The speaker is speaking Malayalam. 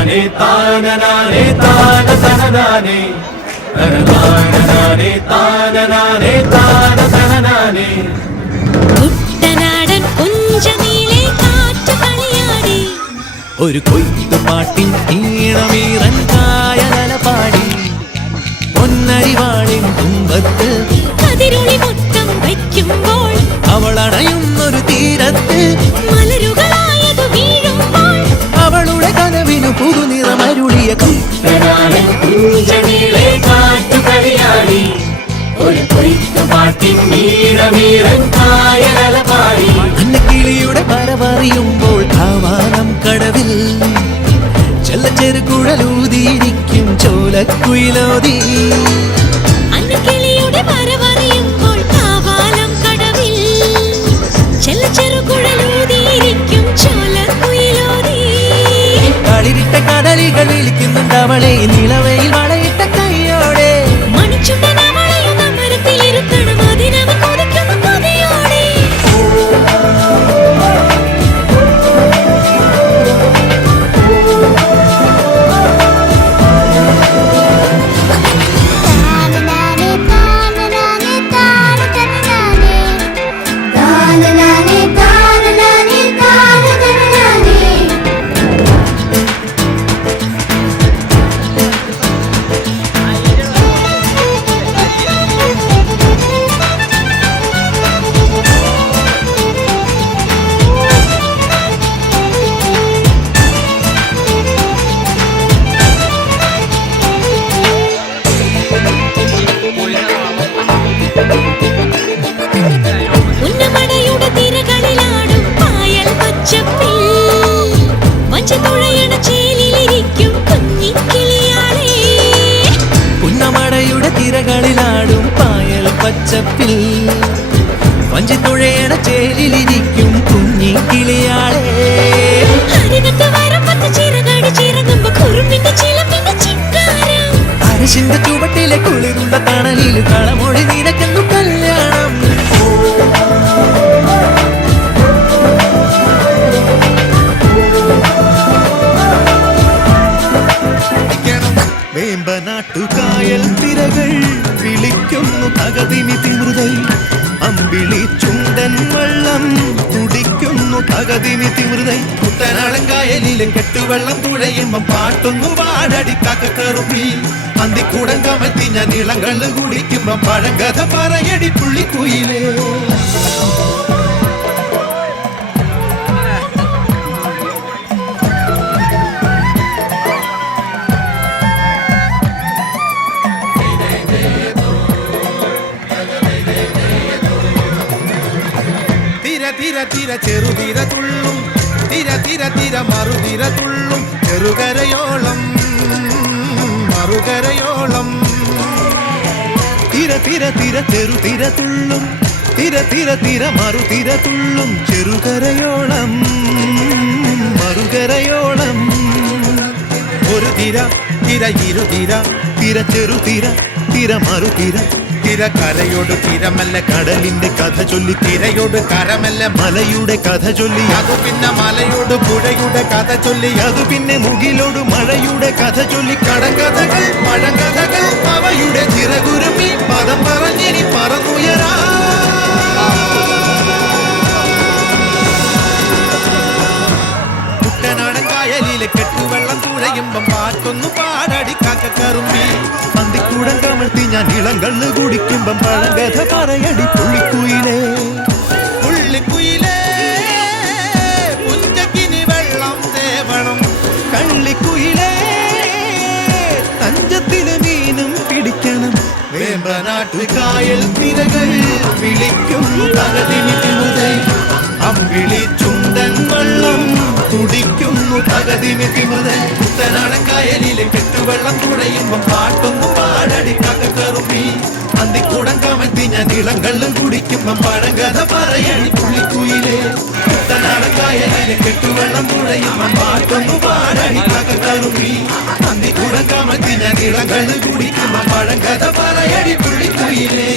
തനനാനേ താനനാനേ താനതനനാനേ തനനാനേ താനനാനേ താനതനനാനേ. കുട്ടനാടൻ കുഞ്ചനീളെ കാറ്റ് കളിയാടി, ഒരു കൊയ്ത്തുപാട്ടിൻ ഈണമീറൻ കായലല പാടി, പൊന്നരിവാളിൻ തുമ്പത്ത് കതിരുളി മുത്തം വയ്ക്കുമ്പോൾ, അവളണയുന്നൊരു തീരത്ത് മലരുകളായതു വീഴുമ്പോൾ, അവളുടെ കനവിനു പുതുനിറമരുളിയ കുട്ടനാടൻ കുഞ്ചനീളെ കാറ്റ് കളിയാടി, ഒരു കൊയ്ത്തുപാട്ടിൻ ഈണമീറൻ കായലല പാടി. അന്നക്കിളിയുടെ പരവറിയുമ്പോൾ കാവാനം കടവിൽ ചെല്ലച്ചെറുകുഴലൂതിയിരിക്കും ചോലക്കുയിലോതി. അന്നക്കിളിയുടെ പരവറിയുമ്പോൾ കാവാലം കടവിൽ ചെറുകുഴലൂതിയിരിക്കും ചോലക്കുയിലോതി. കളിരിട്ട കടലികൾ വിളിക്കുന്നുണ്ട് അവളെ നിലവയിൽ വളയിട്ട കൈയോടെ. മണിച്ചുണ്ടൻ അവളെയും അമരത്തിലിരുത്തണം, അതിനവ കൊതിക്കുന്നു കൊതിയോടെ. ഉന്നമടയുടെ തിരകളിലാടും പായൽ പച്ചപ്പിൽ വഞ്ചിത്തുഴയണ ചേലിലിരിക്കും കുഞ്ഞിക്കിളിയാളെ. പുന്നമടയുടെ തിരകളിലാടും പായൽ പച്ചപ്പിൽ വഞ്ചിത്തുഴയണ ചേലിലിരിക്കും കുഞ്ഞിക്കിളിയാളെ. അരികത്ത് വരമ്പത്ത് ചിറകാടി ചിറങ്ങുമ്പോ കുറുമ്പിന്റെ ചിലമ്പിന്റെ ചിങ്കാരം. അരശിന്റെ ചുവട്ടിലെ കുളിരുള്ള തണലിൽ കളമൊഴി നിനക്കെന്നു കല്യാണം. വേമ്പനാട്ടുകായൽ തിരകൾ വിളിക്കുന്നു തകതിമി തിമൃതൈ, അമ്പിളി ചുണ്ടൻ വെള്ളം കുടിക്കുന്നു തകതിമി തിമൃതൈ. കുട്ടനാടൻ കായലിലെ കെട്ടുവെള്ളം തുഴയുമ്പം പാട്ടൊന്നു പാടടി കക്കറുമ്പി, അന്തിക്കൂടം കമത്തി ഞാൻ ഇളങ്ങൾ കുടിക്കുമ്പം പഴങ്കഥ പറയടി പുള്ളിക്കുയിലേ. തിര തിര ചെറുതിര തുള്ളും, തിര തിര തിര മറുതിര തുള്ളും, ചെറുകരയോളം മറുകരയോളം. തിര തിര തിര ചെറുതിര തുള്ളും, തിര തിര തിര മറുതിര തുള്ളും, ചെറുകരയോളം മറുകരയോളം. ഒരു തിര തിര ഇരുതിര, തിര ചെറുതിര തിര മറുതിര. തിര കരയോട് തിരമല്ല കടലിന്റെ കഥ ചൊല്ലി, തിരയോട് കരമല്ല മലയുടെ കഥ ചൊല്ലി, അതു പിന്നെ മലയോട് പുഴയുടെ കഥ ചൊല്ലി, അതു പിന്നെ മുകിലോട് മഴയുടെ കഥ ചൊല്ലി. കടകഥകൾ മഴകഥകൾ അവയുടെ ചിറകുരുമി പദം പറഞ്ഞിനി പറന്നുയരാ. കുട്ടനാടൻ കായലിലെ കെട്ടുവെള്ളം തുഴയുമ്പം പാട്ടൊന്നു പാടടി കക്കറുമ്പി, അന്തിക്കൂടം കമഴ്ത്തി ഞാൻ ഇളങ്കള്ള് കുടിക്കുമ്പം പഴങ്കഥ പറയടി പുള്ളിക്കുയിലേ. പുള്ളിക്കുയിലേ പുഞ്ചക്കിനി വെള്ളം തേവണം, കള്ളിക്കുയിലേ തഞ്ചത്തില് മീനും പിടിക്കണം. വേമ്പനാട്ടുകായൽ തിരകൾ വിളിക്കുന്നു തകതിമി തിമൃതൈ, അമ്പിളി ചുണ്ടൻ വെള്ളം തുടിക്കുന്നു തകതിമി തിമൃതൈ. കുട്ടനാടൻ കായലിലെ കെട്ടുവെള്ളം തുഴയുമ്പം പാട്ടൊന്നു പാടടി കക്കറുമ്പി, അന്തിക്കൂടം കമഴ്ത്തി ഞാൻ ഇളങ്കള്ള് കുടിക്കുമ്പം പഴങ്കഥ പറയടി പുള്ളിക്കുയിലേ. കുട്ടനാടൻ കായലിലെ കെട്ടുവെള്ളം തുഴയുമ്പം പാട്ടൊന്നു പാടടി കക്കറുമ്പി, അന്തിക്കൂടം കമഴ്ത്തി ഞാൻ ഇളങ്കള്ള് കുടിക്കുമ്പം പഴങ്കഥ പറയടി പുള്ളിക്കുയിലേ.